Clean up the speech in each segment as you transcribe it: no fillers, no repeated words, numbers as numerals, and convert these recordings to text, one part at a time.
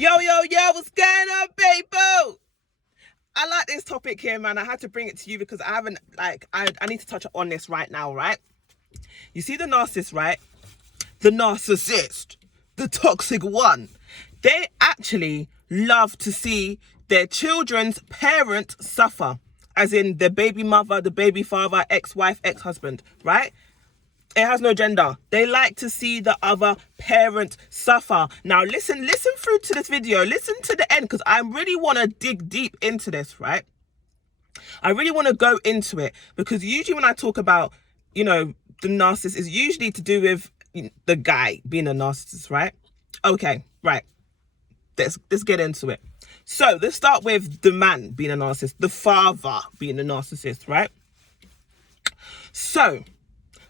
Yo, what's going on, people? I like this topic here, man. I had to bring it to you because I haven't, I need to touch on this right now, right? You see the narcissist, right? The narcissist, the toxic one. They actually love to see their children's parent suffer, as in the baby mother, the baby father, ex-wife, ex-husband, right? It has no gender. They like to see the other parent suffer. Now, listen through to this video. Listen to the end because I really want to dig deep into this, right? I really want to go into it because usually when I talk about, the narcissist, is usually to do with the guy being a narcissist, right? Okay, right. Let's get into it. So let's start with the man being a narcissist, the father being a narcissist, right? So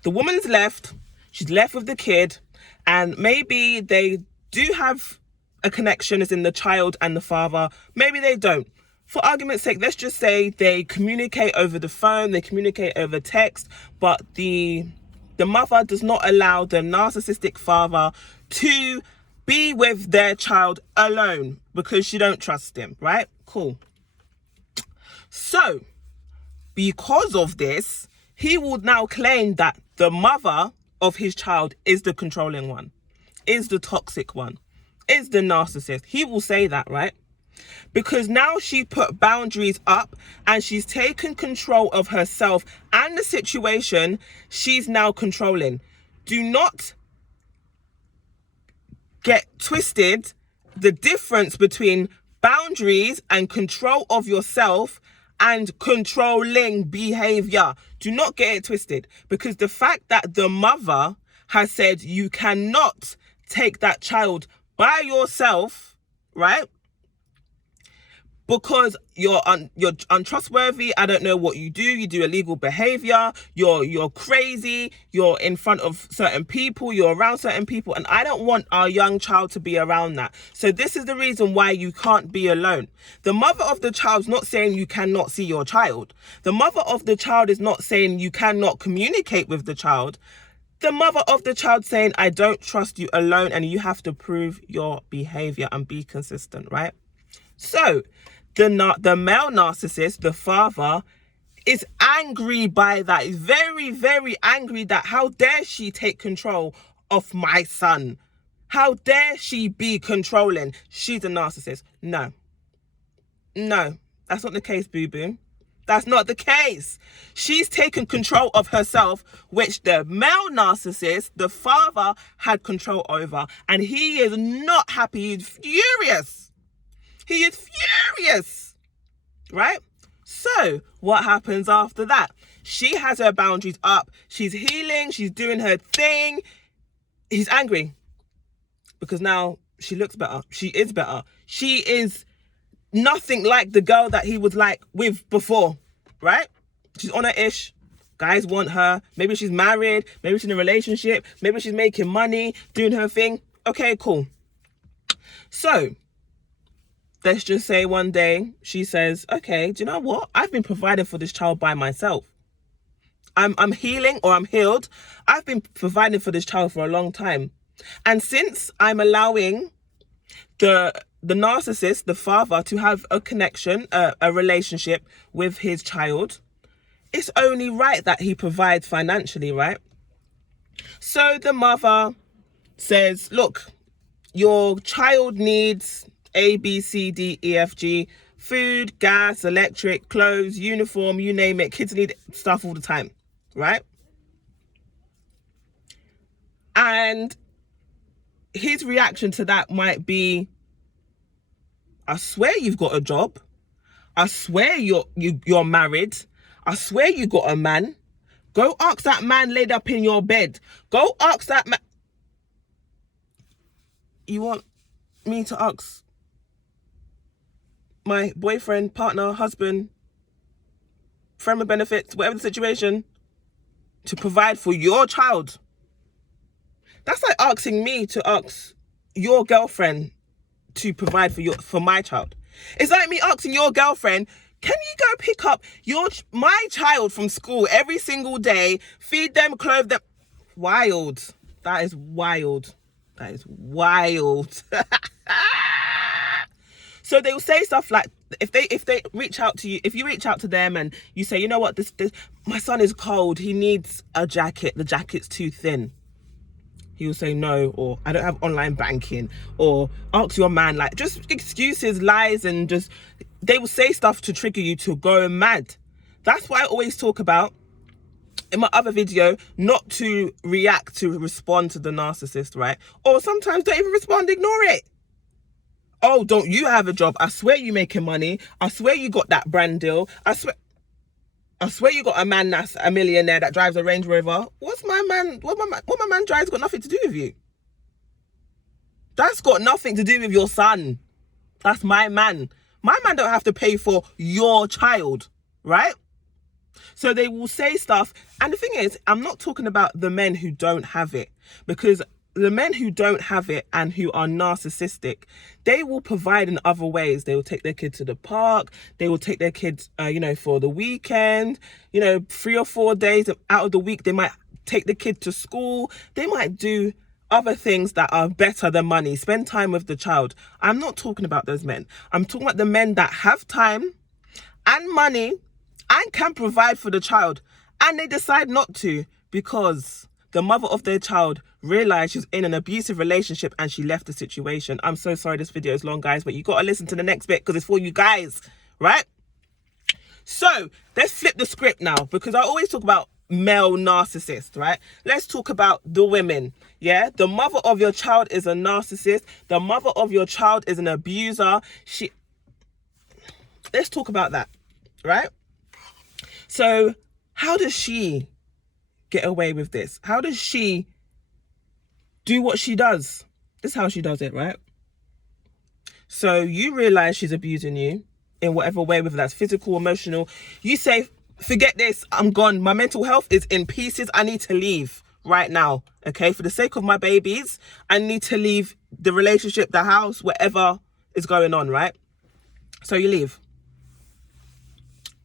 the woman's left, she's left with the kid, and maybe they do have a connection as in the child and the father. Maybe they don't. For argument's sake, let's just say they communicate over the phone, they communicate over text, but the mother does not allow the narcissistic father to be with their child alone because she don't trust him, right? Cool. So, because of this, he would now claim that the mother of his child is the controlling one, is the toxic one, is the narcissist. He will say that, right? Because now she put boundaries up and she's taken control of herself and the situation. She's now controlling. Do not get twisted. The difference between boundaries and control of yourself and controlling behavior. Do not get it twisted, because the fact that the mother has said you cannot take that child by yourself, right? Because you're untrustworthy. I don't know what you do. You do illegal behavior. You're crazy. You're in front of certain people. You're around certain people. And I don't want our young child to be around that. So this is the reason why you can't be alone. The mother of the child's not saying you cannot see your child. The mother of the child is not saying you cannot communicate with the child. The mother of the child saying, I don't trust you alone and you have to prove your behavior and be consistent, right? So the male narcissist, the father, is angry by that. He's very, very angry that how dare she take control of my son? How dare she be controlling? She's a narcissist. No, that's not the case, boo-boo. That's not the case. She's taken control of herself, which the male narcissist, the father, had control over. And he is not happy. He's furious. He is furious, right? So what happens after that? She has her boundaries up. She's healing. She's doing her thing. He's angry because now she looks better. She is better. She is nothing like the girl that he was like with before, right? She's on her ish. Guys want her. Maybe she's married. Maybe she's in a relationship. Maybe she's making money, doing her thing. Okay, cool. So let's just say one day she says, okay, do you know what? I've been providing for this child by myself. I'm healing, or I'm healed. I've been providing for this child for a long time. And since I'm allowing the narcissist, the father, to have a connection, a relationship with his child, it's only right that he provides financially, right? So the mother says, look, your child needs A, B, C, D, E, F, G, food, gas, electric, clothes, uniform, you name it. Kids need stuff all the time, right? And his reaction to that might be, I swear you've got a job. I swear you're married. I swear you got a man. Go ask that man laid up in your bed. Go ask that man. You want me to ask my boyfriend, partner, husband, friend with benefits, whatever the situation, to provide for your child? That's like asking me to ask your girlfriend to provide for my child. It's like me asking your girlfriend, can you go pick up my child from school every single day, feed them, clothe them? Wild. That is wild. That is wild. So they will say stuff like, if they reach out to you, if you reach out to them and you say, you know what, this my son is cold, he needs a jacket, the jacket's too thin. He will say no, or I don't have online banking, or ask your man, like just excuses, lies, and just, they will say stuff to trigger you to go mad. That's why I always talk about in my other video, not to react, to respond to the narcissist, right? Or sometimes don't even respond, ignore it. Oh, don't you have a job? I swear you making money. I swear you got that brand deal. I swear you got a man that's a millionaire that drives a Range Rover. What my man drives got nothing to do with you. That's got nothing to do with your son. That's my man. My man don't have to pay for your child, right? So they will say stuff. And the thing is, I'm not talking about the men who don't have it, because the men who don't have it and who are narcissistic, they will provide in other ways. They will take their kids to the park. They will take their kids, for the weekend, 3 or 4 days out of the week. They might take the kid to school. They might do other things that are better than money. Spend time with the child. I'm not talking about those men. I'm talking about the men that have time and money and can provide for the child, and they decide not to because the mother of their child realized she was in an abusive relationship and she left the situation. I'm so sorry this video is long, guys, but you got to listen to the next bit because it's for you guys, right? So let's flip the script now, because I always talk about male narcissists, right? Let's talk about the women. Yeah, the mother of your child is a narcissist. The mother of your child is an abuser. Let's talk about that, right? So how does she get away with this? How does she do what she does? This is how she does it, right? So you realize she's abusing you in whatever way, whether that's physical, emotional. You say, forget this, I'm gone. My mental health is in pieces. I need to leave right now, okay? For the sake of my babies, I need to leave the relationship, the house, whatever is going on, right? So you leave.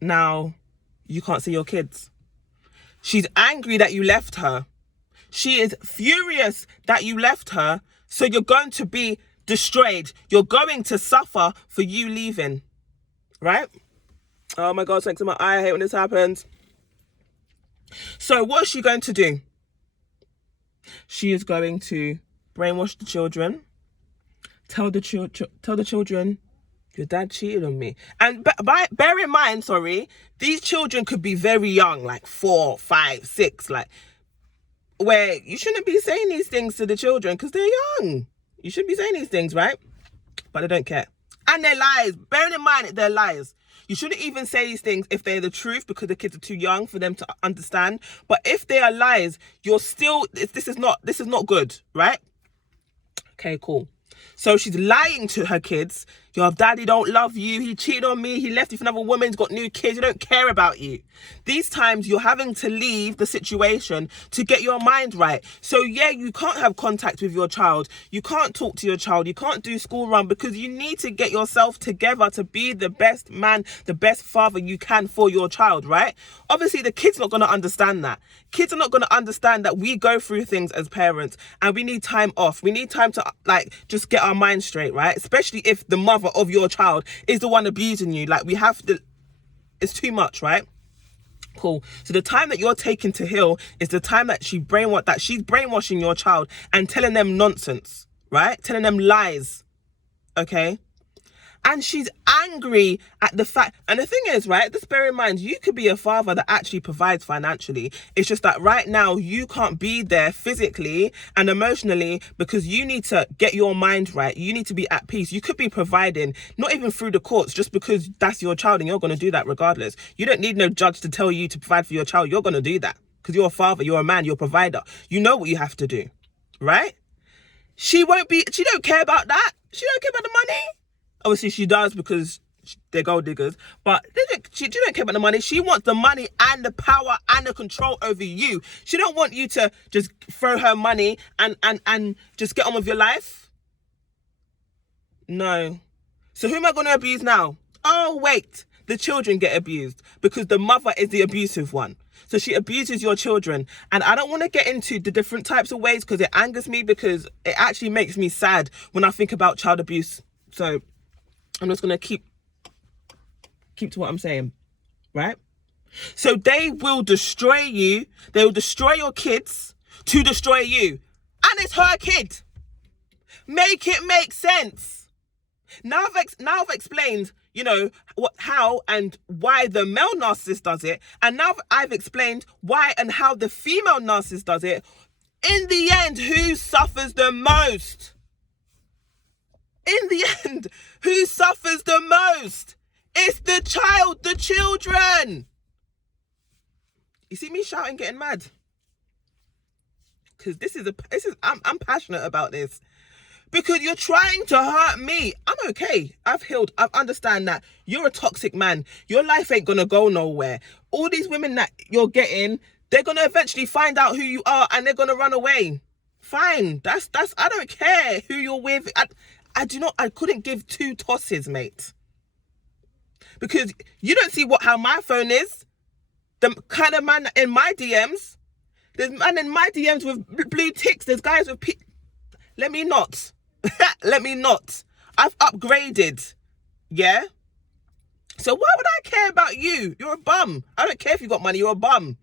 Now, you can't see your kids. She's angry that you left her. She is furious that you left her. So you're going to be destroyed. You're going to suffer for you leaving, right? Oh my God, thanks to my eye. I hate when this happens. So what is she going to do? She is going to brainwash the children. Tell the children, your dad cheated on me. And bear in mind, these children could be very young, like 4, 5, 6, like, where you shouldn't be saying these things to the children because they're young. You shouldn't be saying these things, right? But they don't care. And they're lies. Bearing in mind, they're lies. You shouldn't even say these things if they're the truth, because the kids are too young for them to understand. But if they are lies, you're still, this is not good, right? Okay, cool. So she's lying to her kids. Your daddy don't love you. He cheated on me. He left you for another woman. He's got new kids. He don't care about you. These times you're having to leave the situation to get your mind right. So yeah, you can't have contact with your child. You can't talk to your child. You can't do school run because you need to get yourself together to be the best man, the best father you can for your child, right? Obviously, the kid's not going to understand that. Kids are not going to understand that we go through things as parents and we need time off. We need time to just get our mind straight, right? Especially if the mother of your child is the one abusing you. Like, we have to, it's too much, right? Cool. So the time that you're taking to heal is the time that she's brainwashing your child and telling them nonsense, right? Telling them lies, okay? And she's angry at the fact, and the thing is, right, just bear in mind, you could be a father that actually provides financially. It's just that right now you can't be there physically and emotionally because you need to get your mind right. You need to be at peace. You could be providing, not even through the courts, just because that's your child and you're going to do that regardless. You don't need no judge to tell you to provide for your child. You're going to do that because you're a father, you're a man, you're a provider. You know what you have to do, right? She don't care about that. She don't care about the money. Obviously, she does because they're gold diggers, but she don't care about the money. She wants the money and the power and the control over you. She don't want you to just throw her money and just get on with your life. No. So who am I going to abuse now? Oh, wait. The children get abused because the mother is the abusive one. So she abuses your children. And I don't want to get into the different types of ways because it angers me, because it actually makes me sad when I think about child abuse. So I'm just going to keep to what I'm saying, right? So they will destroy you. They will destroy your kids to destroy you. And it's her kid. Make it make sense. Now I've explained, how and why the male narcissist does it. And now I've explained why and how the female narcissist does it. In the end, who suffers the most? In the end, who suffers the most? It's the child, the children. You see me shouting, getting mad? Because I'm passionate about this. Because you're trying to hurt me. I'm okay. I've healed. I understand that you're a toxic man. Your life ain't gonna go nowhere. All these women that you're getting, they're gonna eventually find out who you are and they're gonna run away. Fine. That's I don't care who you're with. I couldn't give two tosses, mate. Because you don't see how my phone is. The kind of man in my DMs. There's man in my DMs with blue ticks. There's guys with let me not. Let me not. I've upgraded. Yeah? So why would I care about you? You're a bum. I don't care if you got money. You're a bum.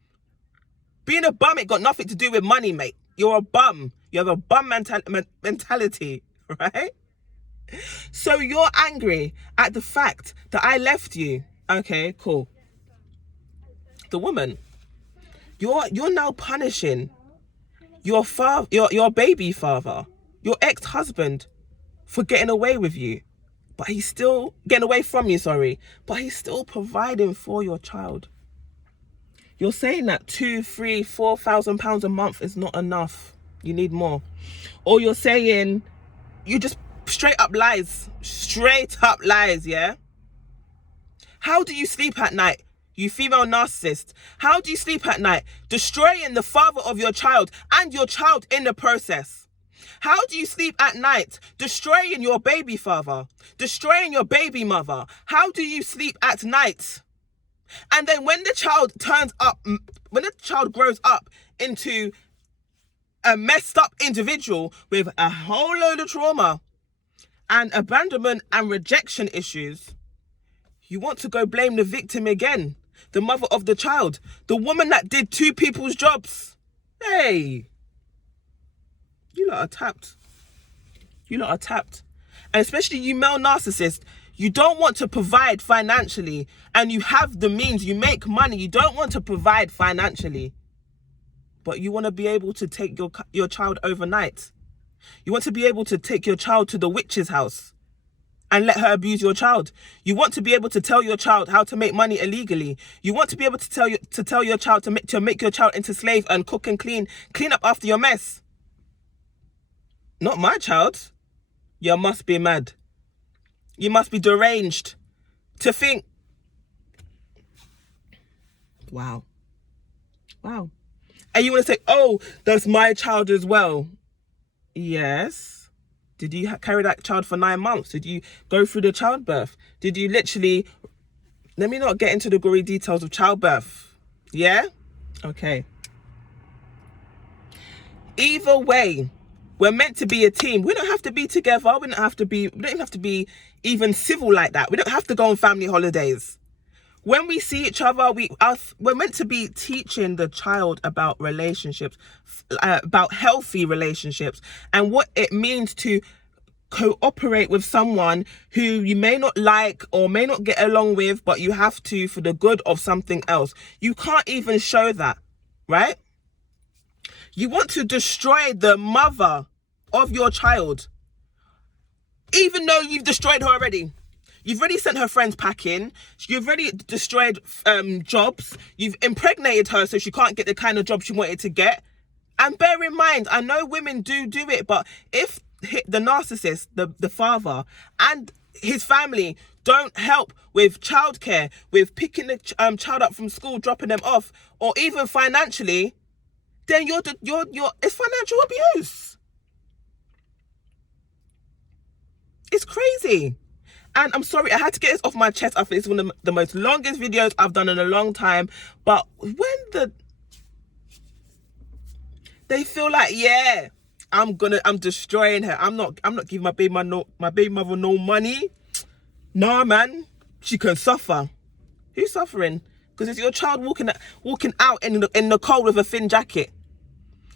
Being a bum ain't got nothing to do with money, mate. You're a bum. You have a bum mentality, right? So you're angry at the fact that I left you. Okay, cool. The woman. You're now punishing your baby father, your ex-husband, for getting away with you. But he's still getting away from you, sorry. But he's still providing for your child. You're saying that £2,000, £3,000, £4,000 a month is not enough. You need more. Or you're saying, you just straight up lies, yeah? How do you sleep at night, you female narcissist? How do you sleep at night? Destroying the father of your child and your child in the process. How do you sleep at night? Destroying your baby father, destroying your baby mother. How do you sleep at night? And then when the child grows up into a messed up individual with a whole load of trauma and abandonment and rejection issues, you want to go blame the victim again, the mother of the child, the woman that did two people's jobs. Hey, you lot are tapped. You lot are tapped. And especially you male narcissists, you don't want to provide financially, and you have the means, you make money, you don't want to provide financially, but you want to be able to take your child overnight. You want to be able to take your child to the witch's house and let her abuse your child. You want to be able to tell your child how to make money illegally. You want to be able to tell your child to make your child into slave and cook and clean up after your mess. Not my child. You must be mad. You must be deranged to think. Wow. And you want to say, oh, that's my child as well. Yes. Did you carry that child for 9 months? Did you go through the childbirth? Did you literally... Let me not get into the gory details of childbirth. Yeah? Okay. Either way, we're meant to be a team. We don't have to be together. We don't even have to be even civil like that. We don't have to go on family holidays. When we see each other, we're meant to be teaching the child about relationships, about healthy relationships, and what it means to cooperate with someone who you may not like or may not get along with, but you have to for the good of something else. You can't even show that, right? You want to destroy the mother of your child, even though you've destroyed her already. You've already sent her friends packing. You've already destroyed jobs. You've impregnated her so she can't get the kind of job she wanted to get. And bear in mind, I know women do it, but if the narcissist, the father, and his family don't help with childcare, with picking the child up from school, dropping them off, or even financially, then it's financial abuse. It's crazy. And I'm sorry, I had to get this off my chest. I think it's one of the most longest videos I've done in a long time. But when they feel like, yeah, I'm destroying her. I'm not giving my baby mother no money. Nah, man, she can suffer. Who's suffering? Because it's your child walking out in the cold with a thin jacket.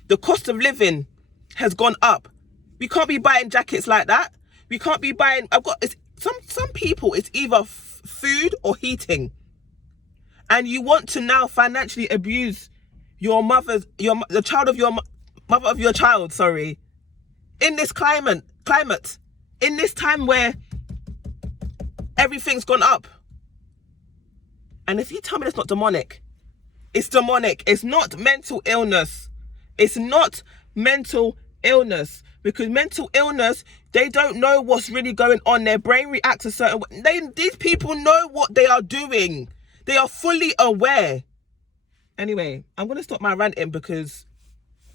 The cost of living has gone up. We can't be buying jackets like that. We can't be buying. Some people. It's either food or heating, and you want to now financially abuse the child of your mother of your child. Sorry, in this climate, in this time where everything's gone up. And if you tell me it's not demonic, it's demonic. It's not mental illness. It's not mental illness, because mental illness, they don't know what's really going on. Their brain reacts a certain way. These people know what they are doing. They are fully aware. Anyway, I'm going to stop my ranting because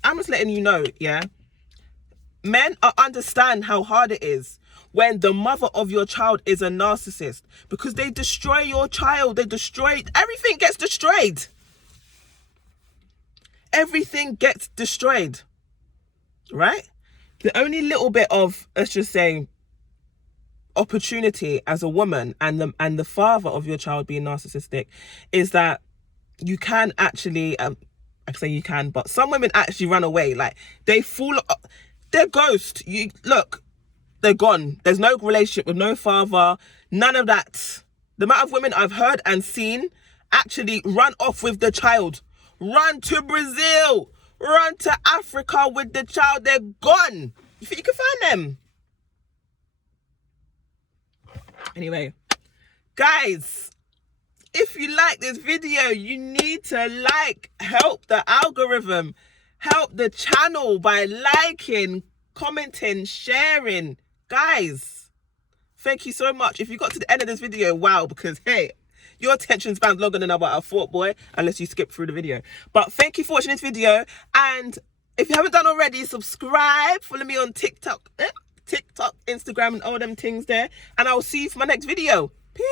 I'm just letting you know, yeah? Men understand how hard it is when the mother of your child is a narcissist, because they destroy your child. Everything gets destroyed. Everything gets destroyed, right? The only little bit of, let's just say, opportunity as a woman and the father of your child being narcissistic is that you can actually, I say you can, but some women actually run away. Like, they're ghost. They're gone. There's no relationship with no father, none of that. The amount of women I've heard and seen actually run off with the child, run to Brazil, run to Africa with the child. They're gone. You think you can find them? Anyway, guys, if you like this video, you need to help the algorithm, help the channel by liking, commenting, sharing. Guys, thank you so much. If you got to the end of this video, wow, because hey, your attention span's longer than I thought, boy, unless you skip through the video. But thank you for watching this video, and if you haven't done already, subscribe, follow me on TikTok, Instagram, and all them things there, and I'll see you for my next video. Peace.